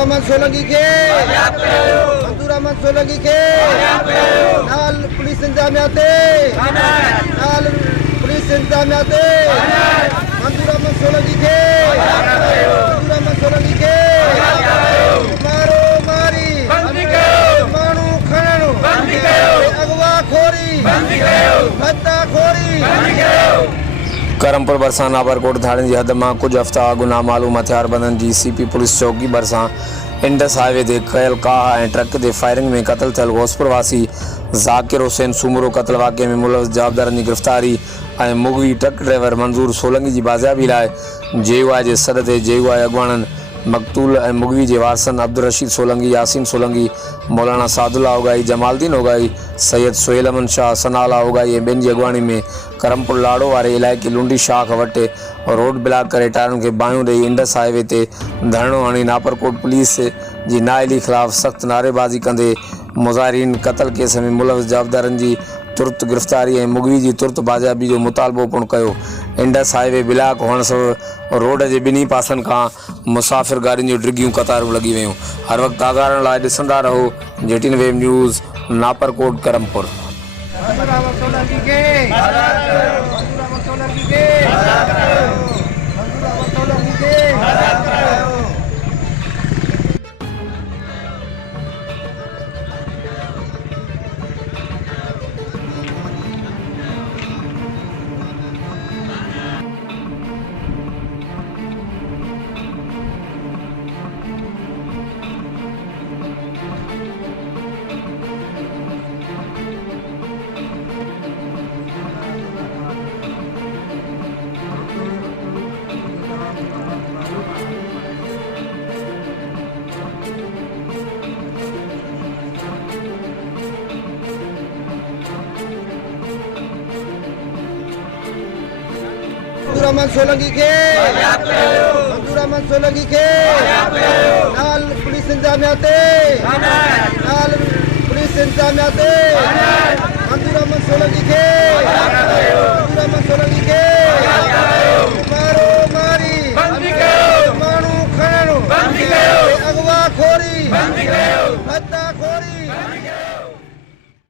मंजूर सोलंकी के मंजूर सोलंकी के नाल पुलिस इंतजामियात नाल पुलिस इंतजामियात मंजूर सोलंकी के मंजूर सोलंकी के मारो मारी मानू खणो अगवा खोरी हत्या खोरी करमपुर भरसा नाबरकोट थाने की हद में कुछ हफ्ता अगु नामालूम हथियारबंदन की सीपी पुलिस चौकी भरसा इंडस हाईवे ते कयल काह ऐं ट्रक ते फायरिंग में क़त्ल थियल घोसपुर वासी ज़ाकिर हुसैन सूमरो क़त्ल वाक़े में मुलविस जवाबदारनि जी गिरफ़्तारी ऐं मुगवी ट्रक ड्राइवर मंजूर सोलंकी जी बाज़ियाबी लाइ जेयूआई जे सॾ ते जेयूआई अॻुवाणनि मक़तूल ऐं मुगवी जे वारसनि अब्दुल रशीद सोलंकी यासीन सोलंकी मौलाना सादुल्ला ओगाई जमालदीन ओगाई सैयद सोहेल अमन शाह सनाला ओगाई ऐं ॿियनि जी अॻुवाणी में करमपुर लाड़ो वारे इलाइक़े लुंडी शाख वटि रोड ब्लॉक करे टायरुनि खे बाहियूं ॾेई इंडस हाईवे ते धरणो हणी नापरकोट पुलिस जी नाअहली ख़िलाफ़ सख़्त नारेबाज़ी कंदे मुज़ाहिरीन क़त्ल केस में मुलविस जवाबदारनि जी तुर्त गिरफ़्तारी ऐं मुगवी जी तुर्त बाज़ियाबी जो मुतालबो पिणु कयो। इंडस हाईवे ब्लॉक हुअण सबबि रोड जे ॿिन्ही पासनि खां मुसाफ़िर गाॾियुनि जूं डिघियूं कतारूं लॻी वियूं। हर वक़्तु आगाहण लाइ ॾिसंदा रहो JTN वेब न्यूज़ नापरकोट करमपुर। मंजूर सोलंकी के मंजूर सोलंकी के नाल पुलिस इंतजामियात नाल पुलिस इंतजामियात मंजूर सोलंकी के मंजूर सोलंकी के